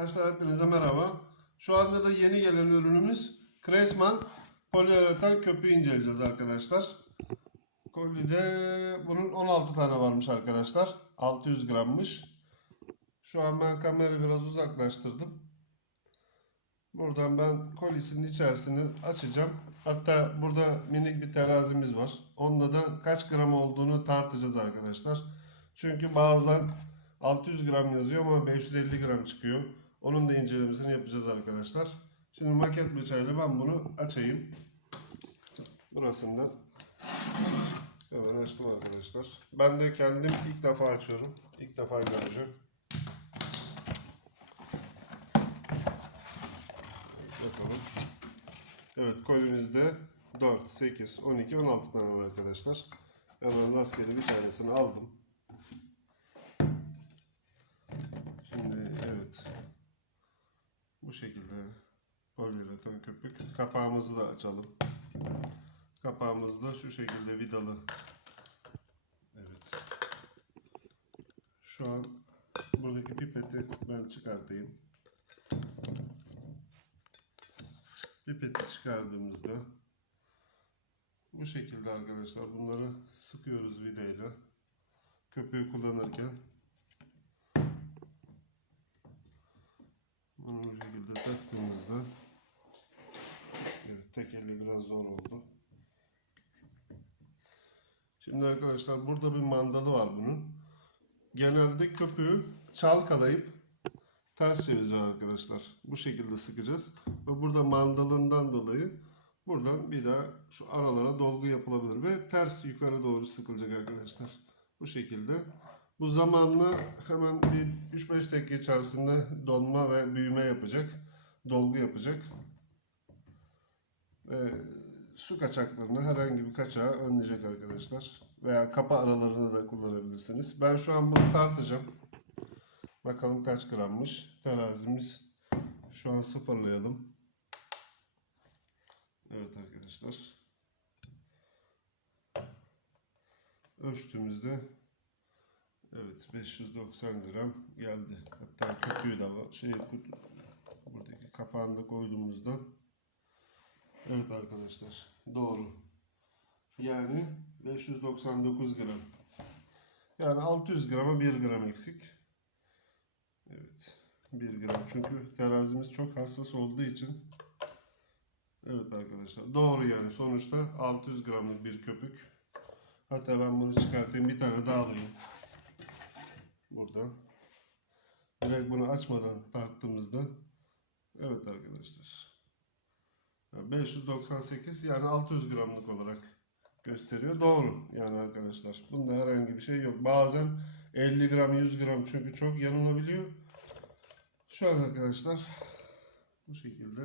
Arkadaşlar hepinize merhaba. Şu anda da yeni gelen ürünümüz Kresman poliüretan köpüğü inceleyeceğiz arkadaşlar. Kolide bunun 16 tane varmış arkadaşlar. 600 grammış. Şu an ben kamerayı biraz uzaklaştırdım. Buradan ben kolisinin içerisini açacağım. Hatta burada minik bir terazimiz var. Onda da kaç gram olduğunu tartacağız arkadaşlar. Çünkü bazen 600 gram yazıyor ama 550 gram çıkıyor. Onun da incelemesini yapacağız arkadaşlar. Şimdi maket bıçağıyla ben bunu açayım. Burasından hemen açtım arkadaşlar. Ben de kendim ilk defa açıyorum. İlk defa göreceğim. Bakalım. Evet kolimizde 4, 8, 12, 16 tane var arkadaşlar. Hemen rastgele bir tanesini aldım. Bu şekilde poliüretan köpük. Kapağımızı da açalım. Kapağımız da şu şekilde vidalı. Evet. Şu an buradaki pipeti ben çıkartayım. Pipeti çıkardığımızda bu şekilde arkadaşlar bunları sıkıyoruz vidayla. Köpüğü kullanırken bunu bu şekilde taktığımızda evet tek elle biraz zor oldu. Şimdi arkadaşlar burada bir mandalı var bunun. Genelde köpüğü çalkalayıp ters çevireceğiz arkadaşlar. Bu şekilde sıkacağız. Ve burada mandalından dolayı buradan bir daha şu aralara dolgu yapılabilir. Ve ters yukarı doğru sıkılacak arkadaşlar. Bu şekilde. Bu zamanla hemen bir 3-5 dakika içerisinde donma ve büyüme yapacak. Dolgu yapacak. Ve su kaçaklarını herhangi bir kaçağı önleyecek arkadaşlar. Veya kapı aralarını da kullanabilirsiniz. Ben şu an bunu tartacağım. Bakalım kaç grammış. Terazimiz şu an sıfırlayalım. Evet arkadaşlar. Ölçtüğümüzde evet 590 gram geldi. Hatta köpüğü de var. Şey buradaki kapağını da koyduğumuzda evet arkadaşlar doğru. Yani 599 gram. Yani 600 grama 1 gram eksik. Evet. 1 gram. Çünkü terazimiz çok hassas olduğu için. Evet arkadaşlar. Doğru yani. Sonuçta 600 gramlık bir köpük. Hatta ben bunu çıkartayım. Bir tane daha alayım. Buradan. Direkt bunu açmadan tarttığımızda. Evet arkadaşlar. Yani 598 yani 600 gramlık olarak gösteriyor. Doğru yani arkadaşlar. Bunda herhangi bir şey yok. Bazen 50 gram 100 gram çünkü çok yanılabiliyor. Şu an arkadaşlar bu şekilde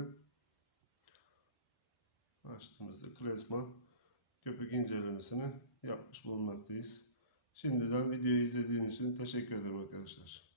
açtığımızda Kresman köpük incelemesini yapmış bulunmaktayız. Şimdiden videoyu izlediğiniz için teşekkür ederim arkadaşlar.